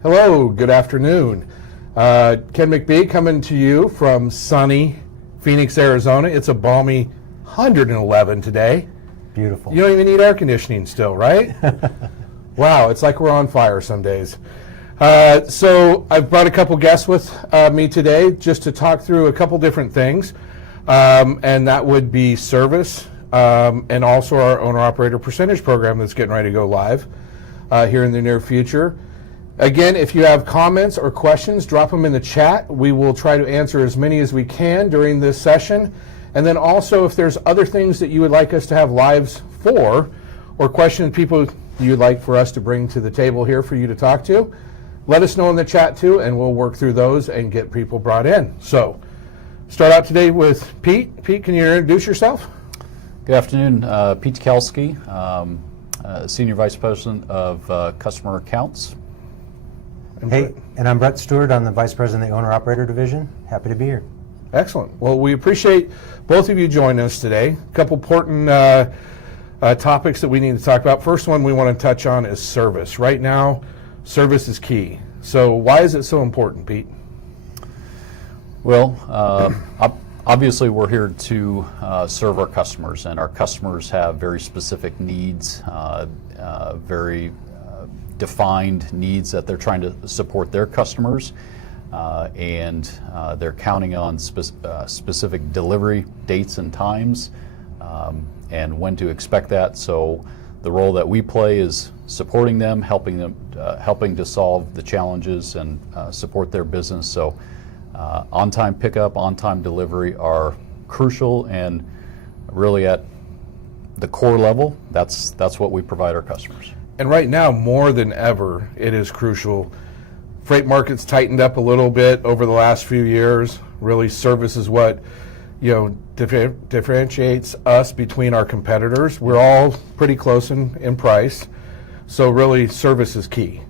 Hello, good afternoon. Ken McBee coming to you from sunny Phoenix, Arizona. It's a balmy 111 today. Beautiful. You don't even need air conditioning still, right? Wow, it's like we're on fire some days. So I've brought a couple guests with me today just to talk through a couple different things, and that would be service and also our owner-operator percentage program that's getting ready to go live here in the near future. Again, if you have comments or questions, drop them in the chat. We will try to answer as many as we can during this session. And then also, if there's other things that you would like us to have lives for, or questions people you'd like for us to bring to the table here for you to talk to, let us know in the chat too, and we'll work through those and get people brought in. So, start out today with Pete. Pete, can you introduce yourself? Good afternoon. Pete Tkalski, Senior Vice President of Customer Accounts. Hey, and I'm Brett Stewart. I'm the Vice President of the Owner-Operator Division. Happy to be here. Excellent. Well, we appreciate both of you joining us today. A couple important topics that we need to talk about. First one we want to touch on is service. Right now, service is key. So why is it so important, Pete? Well, obviously we're here to serve our customers, and our customers have very specific needs, very defined needs that they're trying to support their customers, and they're counting on specific delivery dates and times, and when to expect that. So the role that we play is supporting them, helping to solve the challenges and support their business. So on-time pickup, on-time delivery are crucial, and really at the core level, that's what we provide our customers. And right now, more than ever, it is crucial. Freight market's tightened up a little bit over the last few years. Really, service is what differentiates us between our competitors. We're all pretty close in price, so really, service is key.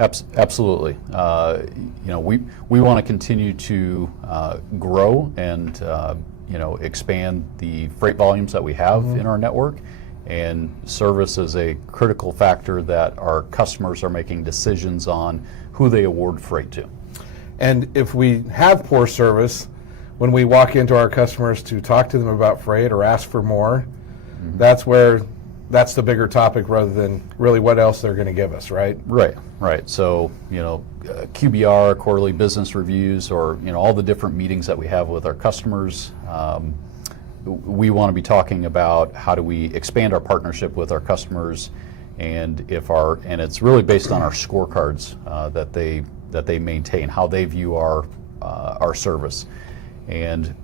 Absolutely. We want to continue to grow and expand the freight volumes that we have in our network. And service is a critical factor that our customers are making decisions on who they award freight to. And if we have poor service, when we walk into our customers to talk to them about freight or ask for more, that's the bigger topic rather than really what else they're going to give us, right? Right. So, QBR, quarterly business reviews, or, all the different meetings that we have with our customers, we want to be talking about how do we expand our partnership with our customers, and it's really based on our scorecards that they maintain, how they view our service. And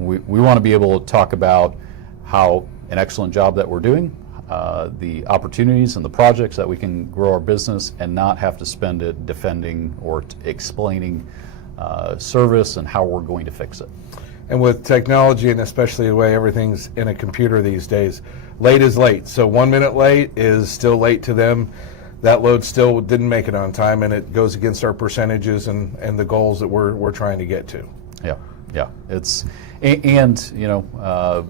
we want to be able to talk about how an excellent job that we're doing, the opportunities and the projects that we can grow our business, and not have to spend it defending or explaining service and how we're going to fix it. And with technology, and especially the way everything's in a computer these days, late is late. So 1 minute late is still late to them. That load still didn't make it on time, and it goes against our percentages and the goals that we're trying to get to. Yeah. It's a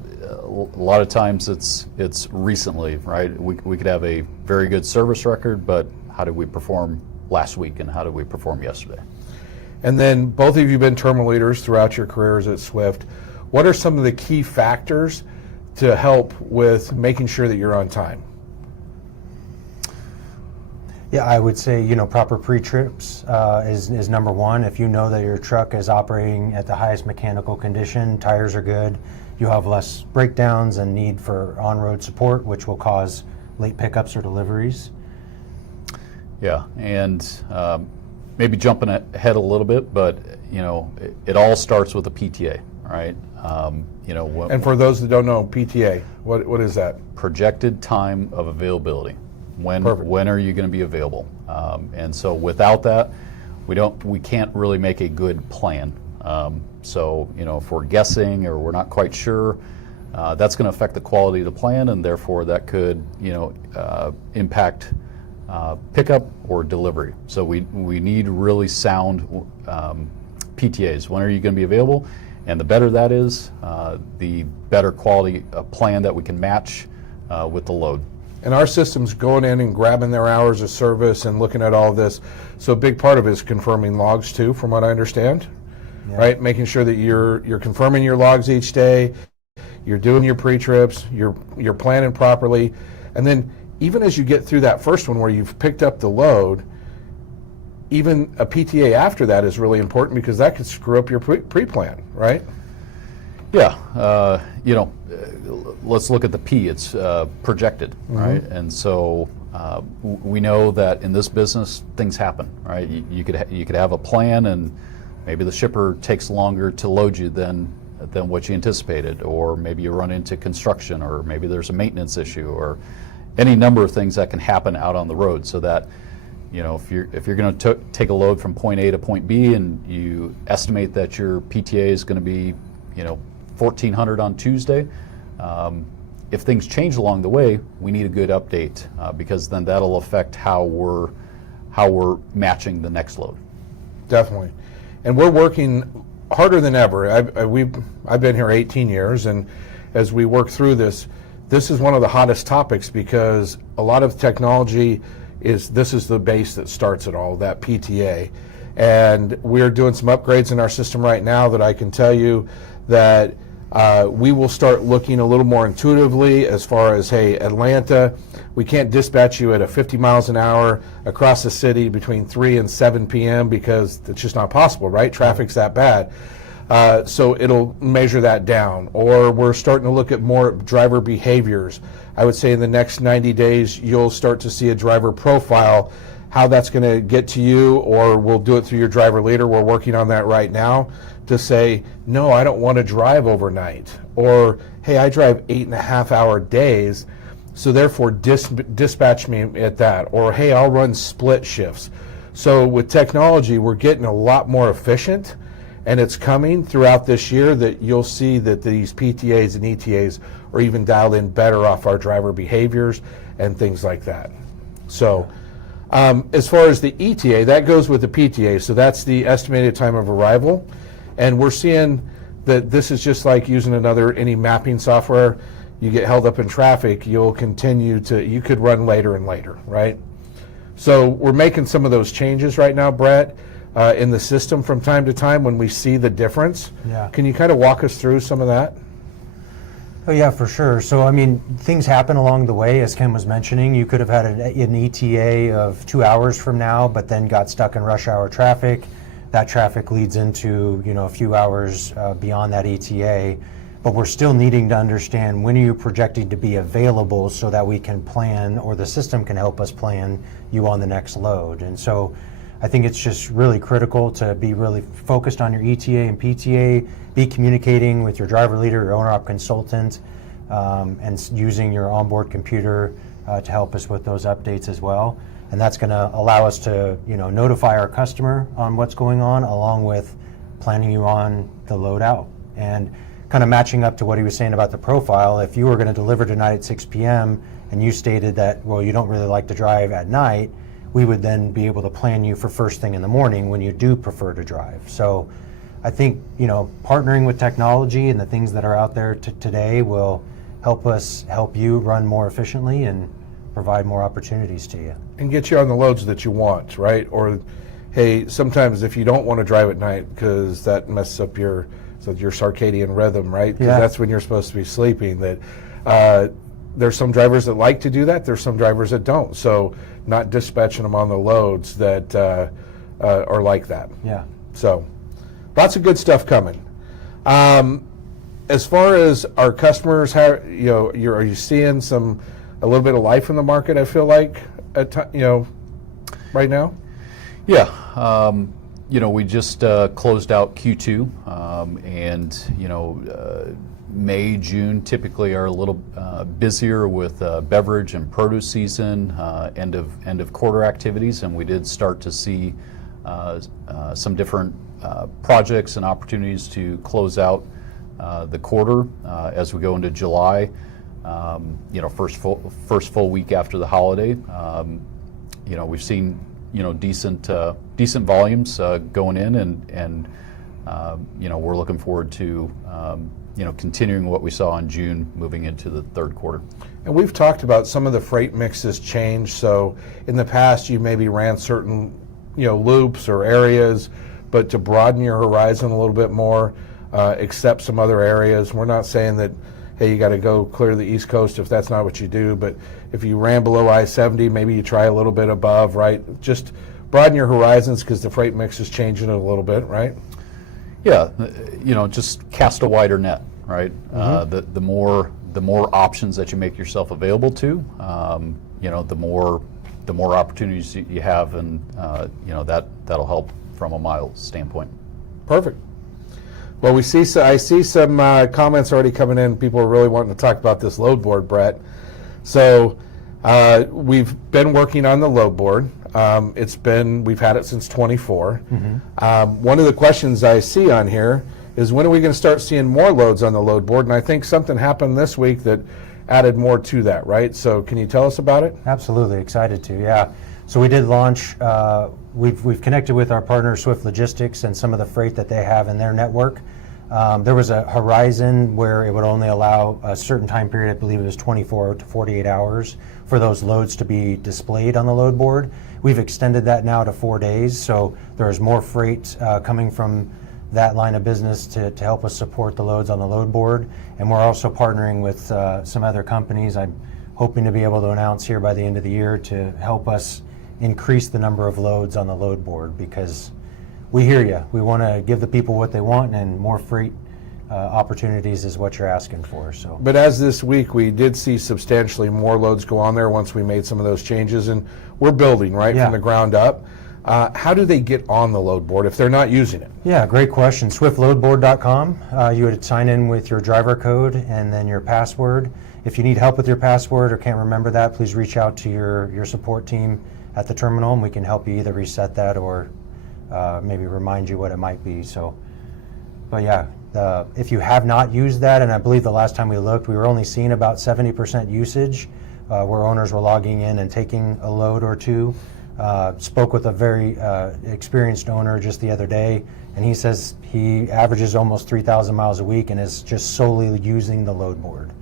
lot of times it's recently, right? We could have a very good service record, but how did we perform last week and how did we perform yesterday? And then both of you have been terminal leaders throughout your careers at Swift. What are some of the key factors to help with making sure that you're on time? Yeah, I would say, proper pre-trips is number one. If you know that your truck is operating at the highest mechanical condition, tires are good, you have less breakdowns and need for on-road support, which will cause late pickups or deliveries. Yeah, and maybe jumping ahead a little bit, but it all starts with a PTA, right? And for those that don't know, PTA, what is that? Projected time of availability. Perfect. When are you going to be available? And so without that, we can't really make a good plan. So if we're guessing or we're not quite sure, that's going to affect the quality of the plan, and therefore that could impact pickup or delivery. So we need really sound PTAs. When are you going to be available? And the better that is, the better quality plan that we can match with the load. And our system's going in and grabbing their hours of service and looking at all this. So a big part of it is confirming logs too, from what I understand, right? Making sure that you're confirming your logs each day, you're doing your pre-trips, you're planning properly. And then even as you get through that first one where you've picked up the load, even a PTA after that is really important because that could screw up your pre-plan, right? Yeah, let's look at the P. It's projected, right? And so we know that in this business, things happen, right? You could have a plan, and maybe the shipper takes longer to load you than what you anticipated, or maybe you run into construction, or maybe there's a maintenance issue, or any number of things that can happen out on the road. So that, if you're going to take a load from point A to point B, and you estimate that your PTA is going to be 1,400 on Tuesday, if things change along the way, we need a good update because then that'll affect how we're matching the next load. Definitely, and we're working harder than ever. I've been here 18 years, and as we work through this is one of the hottest topics because a lot of technology this is the base that starts it all, that PTA. And we're doing some upgrades in our system right now that I can tell you that we will start looking a little more intuitively as far as, hey, Atlanta, we can't dispatch you at 50 miles an hour across the city between 3 and 7 p.m. because it's just not possible, right? Traffic's that bad. So it'll measure that down. Or we're starting to look at more driver behaviors. I would say in the next 90 days, you'll start to see a driver profile, how that's going to get to you, or we'll do it through your driver leader. We're working on that right now to say, no, I don't want to drive overnight. Or, hey, I drive 8.5-hour days, so therefore dispatch me at that. Or, hey, I'll run split shifts. So with technology, we're getting a lot more efficient, and it's coming throughout this year that you'll see that these PTAs and ETAs are even dialed in better off our driver behaviors and things like that. So as far as the ETA, that goes with the PTA, so that's the estimated time of arrival. And we're seeing that this is just like using any mapping software. You get held up in traffic, you could run later and later, right? So we're making some of those changes right now, Brett, in the system from time to time when we see the difference. Yeah. Can you kind of walk us through some of that? Oh yeah, for sure. So things happen along the way, as Ken was mentioning. You could have had an ETA of 2 hours from now, but then got stuck in rush hour traffic. That traffic leads into a few hours beyond that ETA. But we're still needing to understand when are you projected to be available so that we can plan, or the system can help us plan you on the next load. And so I think it's just really critical to be really focused on your ETA and PTA, be communicating with your driver leader, your owner-op consultant, and using your onboard computer to help us with those updates as well. And that's going to allow us to notify our customer on what's going on, along with planning you on the load out. And kind of matching up to what he was saying about the profile, if you were going to deliver tonight at 6 p.m. and you stated that, well, you don't really like to drive at night, we would then be able to plan you for first thing in the morning when you do prefer to drive. So I think, partnering with technology and the things that are out there today will help us help you run more efficiently and provide more opportunities to you. And get you on the loads that you want, right? Or, hey, sometimes if you don't want to drive at night because that messes up your circadian rhythm, right? Because that's when you're supposed to be sleeping. That there's some drivers that like to do that. There's some drivers that don't. So not dispatching them on the loads that are like that. Yeah. So lots of good stuff coming. As far as our customers, are you seeing a little bit of life in the market? I feel like right now. Yeah. We just closed out Q2, and May, June typically are a little busier with beverage and produce season, end of quarter activities, and we did start to see some different projects and opportunities to close out the quarter as we go into July. First full week after the holiday. We've seen decent volumes going in, and we're looking forward to continuing what we saw in June, moving into the third quarter. And we've talked about some of the freight mixes change. So in the past, you maybe ran certain loops or areas, but to broaden your horizon a little bit more, accept some other areas. We're not saying that, hey, you got to go clear the East Coast if that's not what you do, but if you ran below I-70, maybe you try a little bit above, right? Just broaden your horizons because the freight mix is changing a little bit, right? Yeah, just cast a wider net, right? The more options that you make yourself available to, the more opportunities you have, and that'll help from a mile standpoint. Perfect. Well, I see some comments already coming in. People are really wanting to talk about this load board, Brett. So we've been working on the load board. We've had it since 24. One of the questions I see on here is, when are we going to start seeing more loads on the load board? And I think something happened this week that added more to that, right? So can you tell us about it? Absolutely, excited to, yeah. So we did launch, we've connected with our partner Swift Logistics and some of the freight that they have in their network. There was a horizon where it would only allow a certain time period, I believe it was 24 to 48 hours, for those loads to be displayed on the load board. We've extended that now to 4 days, so there's more freight coming from that line of business to help us support the loads on the load board. And we're also partnering with some other companies I'm hoping to be able to announce here by the end of the year to help us increase the number of loads on the load board, because we hear you. We want to give the people what they want, and more freight opportunities is what you're asking for. So, but as this week, we did see substantially more loads go on there once we made some of those changes, and we're building from the ground up. How do they get on the load board if they're not using it? Yeah, great question. SwiftLoadboard.com. You would sign in with your driver code and then your password. If you need help with your password or can't remember that, please reach out to your support team at the terminal, and we can help you either reset that or maybe remind you what it might be. So, but yeah, if you have not used that, and I believe the last time we looked, we were only seeing about 70% usage, where owners were logging in and taking a load or two. Spoke with a very experienced owner just the other day, and he says he averages almost 3,000 miles a week and is just solely using the load board.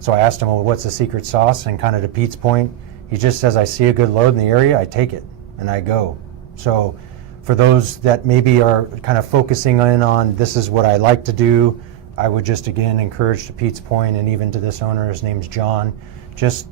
So I asked him, well, what's the secret sauce? And kind of to Pete's point, he just says, I see a good load in the area, I take it and I go. So for those that maybe are kind of focusing in on, this is what I like to do, I would just again encourage, to Pete's point, and even to this owner, his name's John, just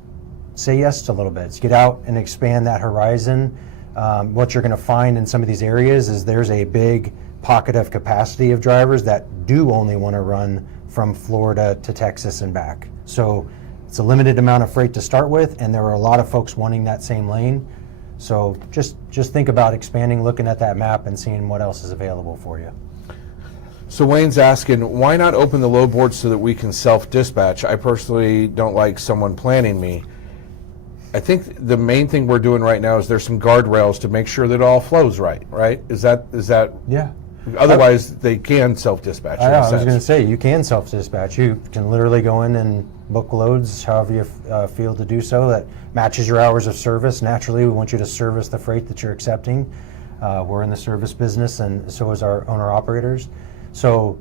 say yes to a little bit. Get out and expand that horizon. What you're going to find in some of these areas is there's a big pocket of capacity of drivers that do only want to run from Florida to Texas and back. So it's a limited amount of freight to start with, and there are a lot of folks wanting that same lane. So just think about expanding, looking at that map and seeing what else is available for you. So Wayne's asking, why not open the load board so that we can self-dispatch? I personally don't like someone planning me. I think the main thing we're doing right now is there's some guardrails to make sure that it all flows right? Is that? Yeah. Otherwise, they can self-dispatch. I was going to say, you can self-dispatch. You can literally go in and book loads however you feel to do so. That matches your hours of service. Naturally, we want you to service the freight that you're accepting. We're in the service business, and so is our owner-operators. So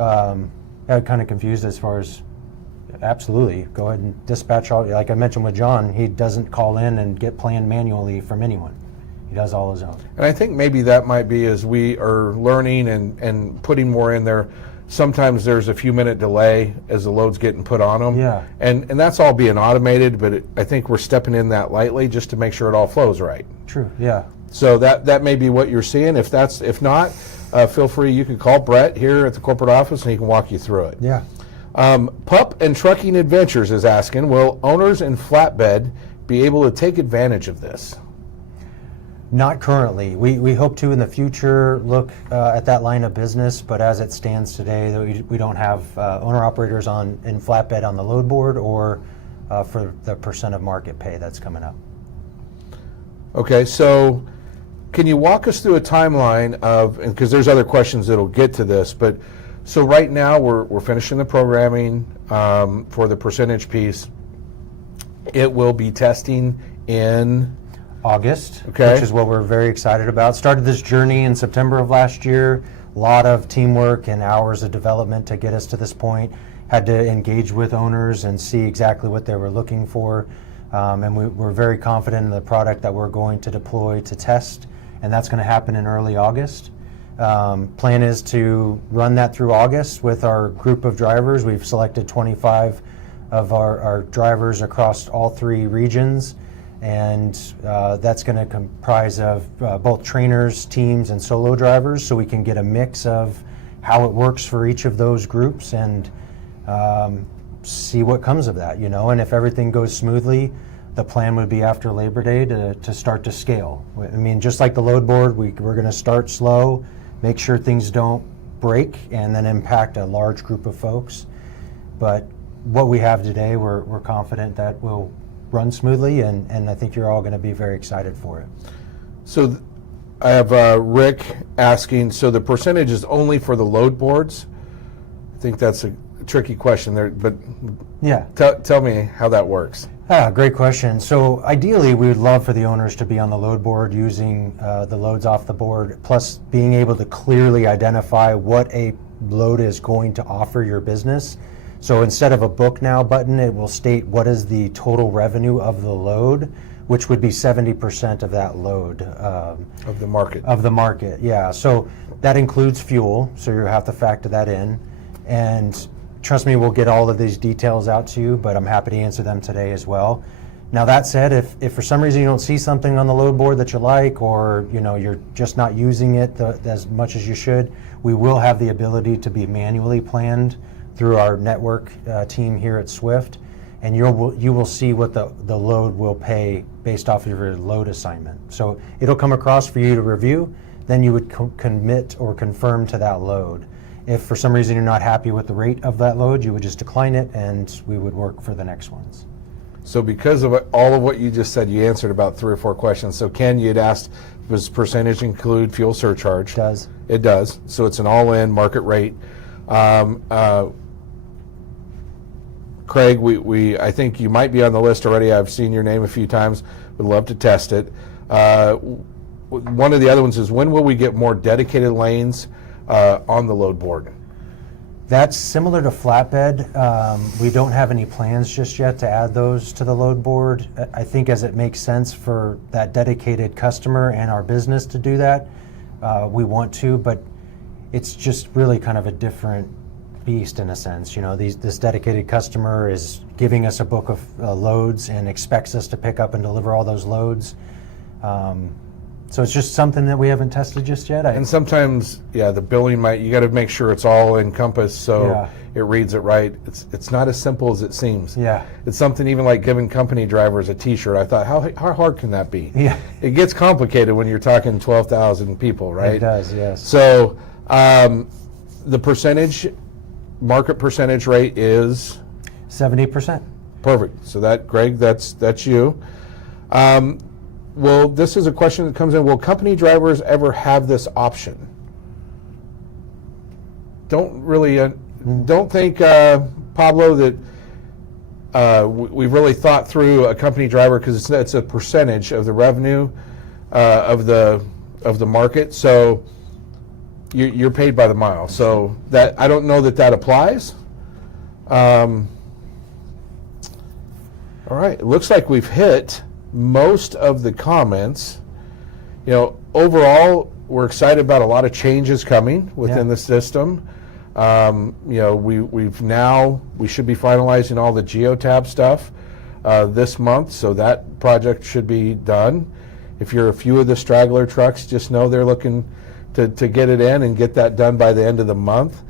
I'm kind of confused as far as, absolutely, go ahead and dispatch all. Like I mentioned with John, he doesn't call in and get planned manually from anyone. He does all his own. And I think maybe that might be, as we are learning and putting more in there, sometimes there's a few minute delay as the load's getting put on them. Yeah. And that's all being automated, but I think we're stepping in that lightly just to make sure it all flows right. True, yeah. So that may be what you're seeing. If not, feel free, you can call Brett here at the corporate office and he can walk you through it. Yeah. Pup and Trucking Adventures is asking, will owners in flatbed be able to take advantage of this? Not currently. We hope to in the future look at that line of business, but as it stands today, we don't have owner-operators in flatbed on the load board or for the percent of market pay that's coming up. Okay, so can you walk us through a timeline of, because there's other questions that'll get to this, but so right now we're finishing the programming for the percentage piece. It will be testing in August, okay, which is what we're very excited about. Started this journey in September of last year, A lot of teamwork and hours of development to get us to this point. Had to engage with owners and see exactly what they were looking for. And we're very confident in the product that we're going to deploy to test, and that's going to happen in early August. Plan is to run that through August with our group of drivers. We've selected 25 of our drivers across all 3 regions, and that's going to comprise of both trainers, teams, and solo drivers, so we can get a mix of how it works for each of those groups and see what comes of that, and if everything goes smoothly, the plan would be after Labor Day to start to scale. I mean, just like the load board, we're going to start slow, make sure things don't break, and then impact a large group of folks. But what we have today, we're confident that will run smoothly, and I think you're all going to be very excited for it. So I have Rick asking, so the percentage is only for the load boards? I think that's a tricky question there, but yeah, tell me how that works. Great question. So ideally, we would love for the owners to be on the load board using the loads off the board, plus being able to clearly identify what a load is going to offer your business. So instead of a book now button, it will state what is the total revenue of the load, which would be 70% of that load. Of the market. Of the market, yeah. So that includes fuel, so you have to factor that in. And trust me, we'll get all of these details out to you, but I'm happy to answer them today as well. Now that said, if for some reason you don't see something on the load board that you like, or you're just not using it as much as you should, we will have the ability to be manually planned through our network team here at Swift, and you will see what the load will pay based off of your load assignment. So it'll come across for you to review, then you would commit or confirm to that load. If for some reason you're not happy with the rate of that load, you would just decline it, and we would work for the next ones. So because of all of what you just said, you answered about 3 or 4 questions. So Ken, you'd asked, does percentage include fuel surcharge? It does. It does. So it's an all-in market rate. Craig, I think you might be on the list already. I've seen your name a few times. Would love to test it. One of the other ones is, when will we get more dedicated lanes on the load board? That's similar to flatbed. We don't have any plans just yet to add those to the load board. I think as it makes sense for that dedicated customer and our business to do that, we want to, but it's just really kind of a different beast in a sense. This dedicated customer is giving us a book of loads and expects us to pick up and deliver all those loads. So it's just something that we haven't tested just yet. And sometimes, the billing you got to make sure it's all encompassed so it reads it right. It's not as simple as it seems. Yeah. It's something even like giving company drivers a T-shirt. I thought, how hard can that be? Yeah. It gets complicated when you're talking 12,000 people, right? It does, yes. So the market percentage rate is 70%. perfect. So Greg, that's you. Well, this is a question that comes in. Will company drivers ever have this option? Don't think, Pablo, that we've really thought through a company driver, because it's a percentage of the revenue of the market. So you're paid by the mile. So that, I don't know that applies. All right. It looks like we've hit most of the comments. Overall, we're excited about a lot of changes coming within the system. We should be finalizing all the geotab stuff this month, so that project should be done. If you're a few of the straggler trucks, just know they're looking to get it in and get that done by the end of the month.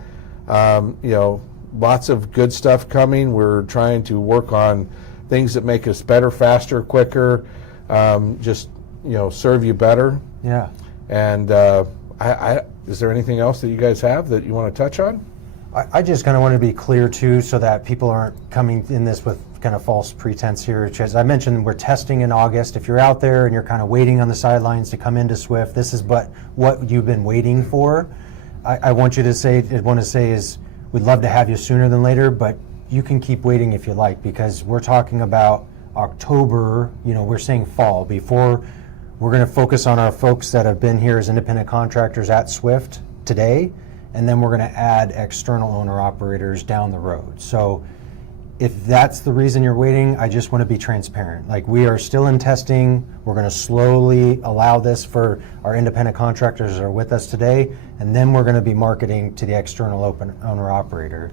Lots of good stuff coming. We're trying to work on things that make us better, faster, quicker, serve you better. Yeah. And is there anything else that you guys have that you want to touch on? I just kind of want to be clear too, so that people aren't coming in this with kind of false pretense here. As I mentioned, we're testing in August. If you're out there and you're kind of waiting on the sidelines to come into Swift, this is what you've been waiting for. I want to say is we'd love to have you sooner than later, but you can keep waiting if you like, because we're talking about October, we're saying fall. Before, we're going to focus on our folks that have been here as independent contractors at Swift today, and then we're going to add external owner-operators down the road. So if that's the reason you're waiting, I just want to be transparent. Like, we are still in testing. We're going to slowly allow this for our independent contractors that are with us today, and then we're going to be marketing to the external owner-operator.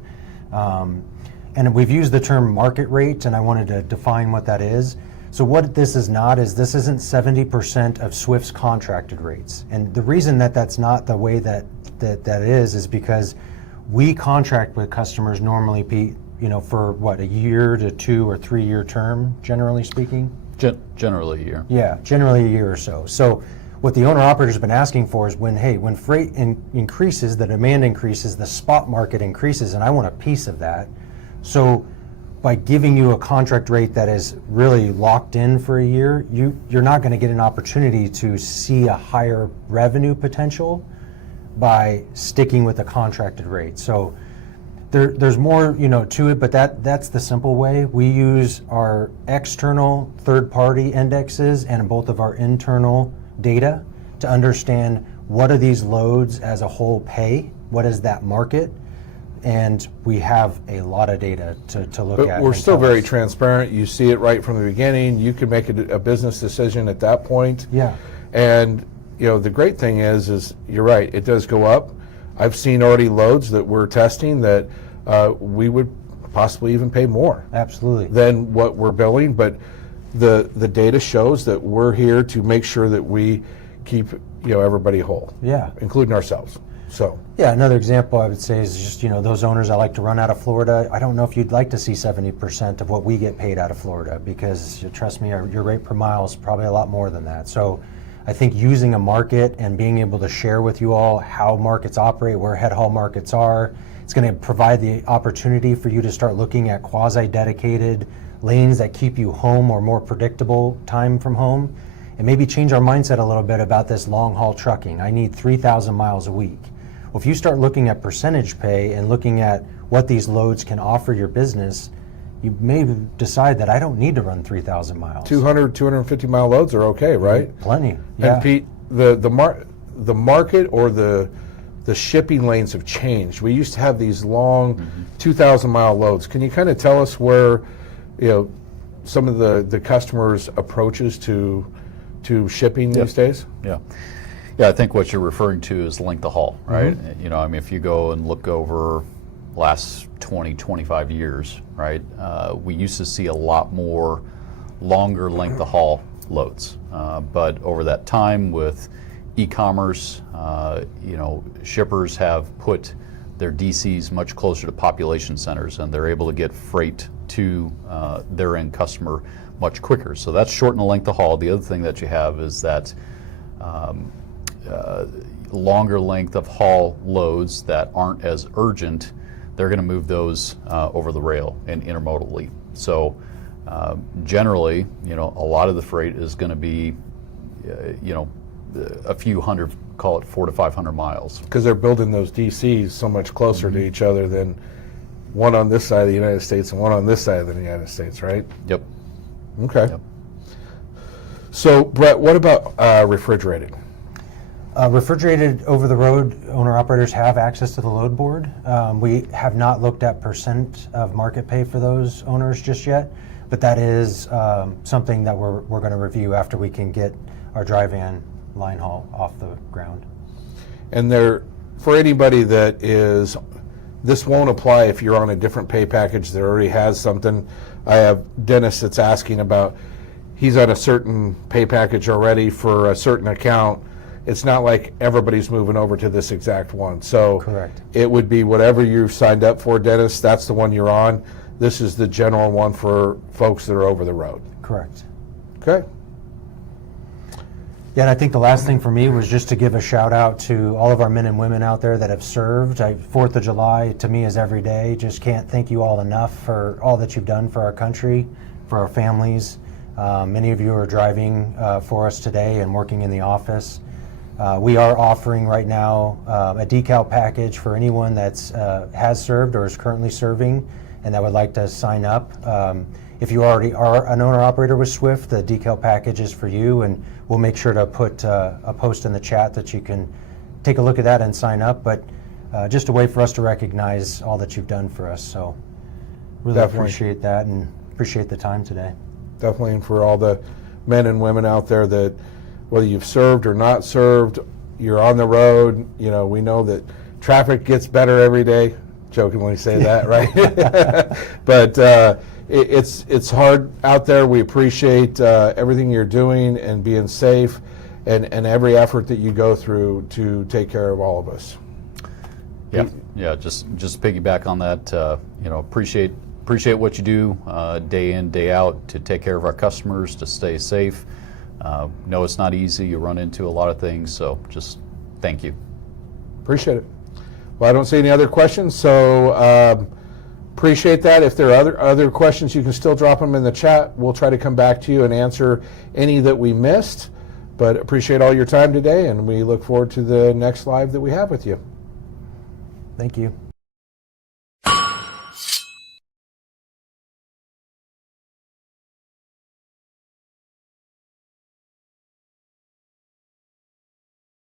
And we've used the term market rate, and I wanted to define what that is. So what this is not is this isn't 70% of Swift's contracted rates. And the reason that that's not the way that is because we contract with customers normally, Pete, for what, a year to 2 or 3 year term, generally speaking? Generally a year. Yeah, generally a year or so. So what the owner-operator's been asking for is when freight increases, the demand increases, the spot market increases, and I want a piece of that. So by giving you a contract rate that is really locked in for a year, you're not going to get an opportunity to see a higher revenue potential by sticking with the contracted rate. So there's more, to it, but that's the simple way. We use our external third-party indexes and both of our internal data to understand what are these loads as a whole pay, what is that market, and we have a lot of data to look at. But we're still very transparent. You see it right from the beginning. You can make a business decision at that point. Yeah. And the great thing is you're right, it does go up. I've seen already loads that we're testing that we would possibly even pay more. Absolutely. Than what we're billing, but the data shows that we're here to make sure that we keep everybody whole. Yeah. Including ourselves. So. Yeah, another example I would say is just, those owners that like to run out of Florida, I don't know if you'd like to see 70% of what we get paid out of Florida, because trust me, your rate per mile is probably a lot more than that. So I think using a market and being able to share with you all how markets operate, where head haul markets are, it's going to provide the opportunity for you to start looking at quasi-dedicated lanes that keep you home or more predictable time from home, and maybe change our mindset a little bit about this long haul trucking. I need 3,000 miles a week. Well, if you start looking at percentage pay and looking at what these loads can offer your business, you may decide that I don't need to run 3,000 miles. 200, 250 mile loads are okay, right? Plenty. Yeah. And Pete, the market or the shipping lanes have changed. We used to have these long 2,000 mile loads. Can you kind of tell us where some of the customers' approaches to shipping these days? Yeah, I think what you're referring to is length of haul, right? If you go and look over last 20, 25 years, right, we used to see a lot more longer length of haul loads. But over that time with e-commerce, shippers have put their DCs much closer to population centers, and they're able to get freight to their end customer much quicker. So that's shortened the length of haul. The other thing that you have is that longer length of haul loads that aren't as urgent, they're going to move those over the rail and intermodally. So generally, a lot of the freight is going to be, a few hundred, call it 400 to 500 miles. Because they're building those DCs so much closer to each other than one on this side of the United States and one on this side of the United States, right? Yep. Okay. Yep. So, Brett, what about refrigerated? Refrigerated over-the-road owner-operators have access to the load board. We have not looked at percent of market pay for those owners just yet, but that is something that we're going to review after we can get our dry van line haul off the ground. And for anybody that is, this won't apply if you're on a different pay package that already has something. I have Dennis that's asking about, he's on a certain pay package already for a certain account. It's not like everybody's moving over to this exact one. So correct. It would be whatever you've signed up for, Dennis, that's the one you're on. This is the general one for folks that are over the road. Correct. Okay. Yeah, and I think the last thing for me was just to give a shout out to all of our men and women out there that have served. 4th of July to me is every day. Just can't thank you all enough for all that you've done for our country, for our families. Many of you are driving for us today and working in the office. We are offering right now a decal package for anyone that's has served or is currently serving and that would like to sign up. If you already are an owner-operator with Swift, the decal package is for you, and we'll make sure to put a post in the chat that you can take a look at that and sign up, but just a way for us to recognize all that you've done for us. So really Definitely. appreciate that and appreciate the time today. Definitely, and for all the men and women out there that, whether you've served or not served, you're on the road. We know that traffic gets better every day. Jokingly say that, right? But it's hard out there. We appreciate everything you're doing and being safe, and every effort that you go through to take care of all of us. Yeah. Just piggyback on that. Appreciate what you do day in, day out to take care of our customers, to stay safe. No, it's not easy. You run into a lot of things, so just thank you. Appreciate it. Well, I don't see any other questions, so appreciate that. If there are other questions, you can still drop them in the chat. We'll try to come back to you and answer any that we missed. But appreciate all your time today, and we look forward to the next live that we have with you. Thank you.